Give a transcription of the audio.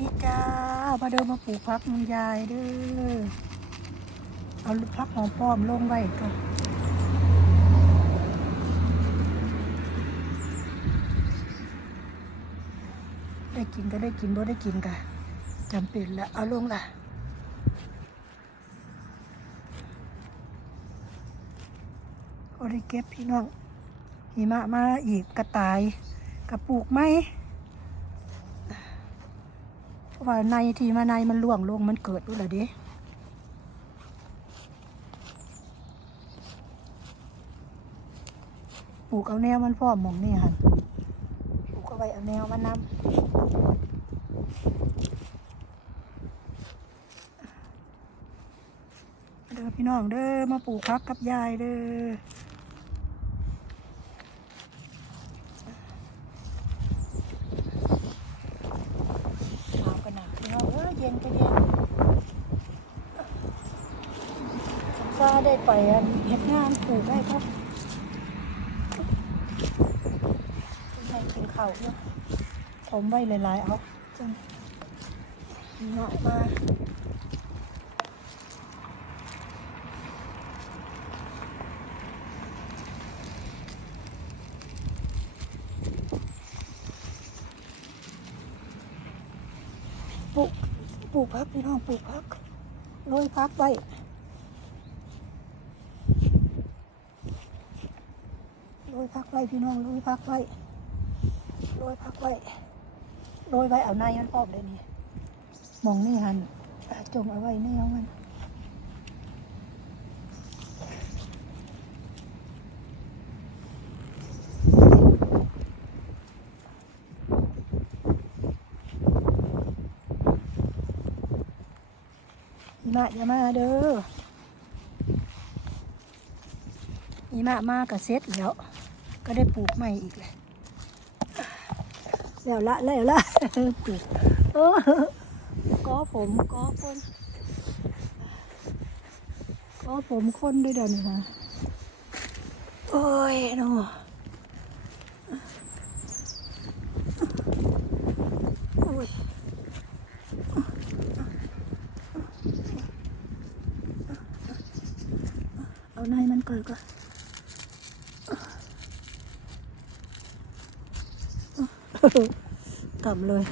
ดีจ้า มาเดินมาปลูกพักมันยายเด้อ เอาพักหอมป้อมลงไว้ก่อนได้กินก็ได้กินบ่ได้กินก็จำเป็นล้วเอาลงละก็ได้เก็บพี่น้องหิมะมาอีกกระต่ายกระปลูกไหม ว่าในที่มาในมันล่วงลงมันเกิดด้วยเหรอเด้ปลูกเอาแนวมันพร้อมหมองนี่ค่ะปลูกเอาไว้เอาแนวมันนำเด้อพี่น้องเด้อมาปลูกพักกับยายเด้อ หนาวก็หนาวพี่น้องเออเย็นก็เย็น ฟ้าได้ไปอันเฮ็ดงานปลูกได้ครับให้กินข้าวเนาะผมไว้หลายๆเอาจังเหนาะมาปลูก ปลูกพักพี่น้องปลูกพักโรยพักไว้โรยพักไว้พี่น้องโรยพักไว้โรยพักไว้โรยไว้เอาในมันพอกเลยนี่มองนี่หันอะจงเอาไว้ในเอามัน อีมาอย่ามาเด้ออีมามาก็เสร็จแล้วก็ได้ปลูกใหม่อีกเลยแล้วละแล้วละปลูกเออก็ผมก็คนก็ผมคนด้วยเดี๋ยวนี้นะโอ้ยเนาะ เอาในมันก่อนก่อนต่ำเลย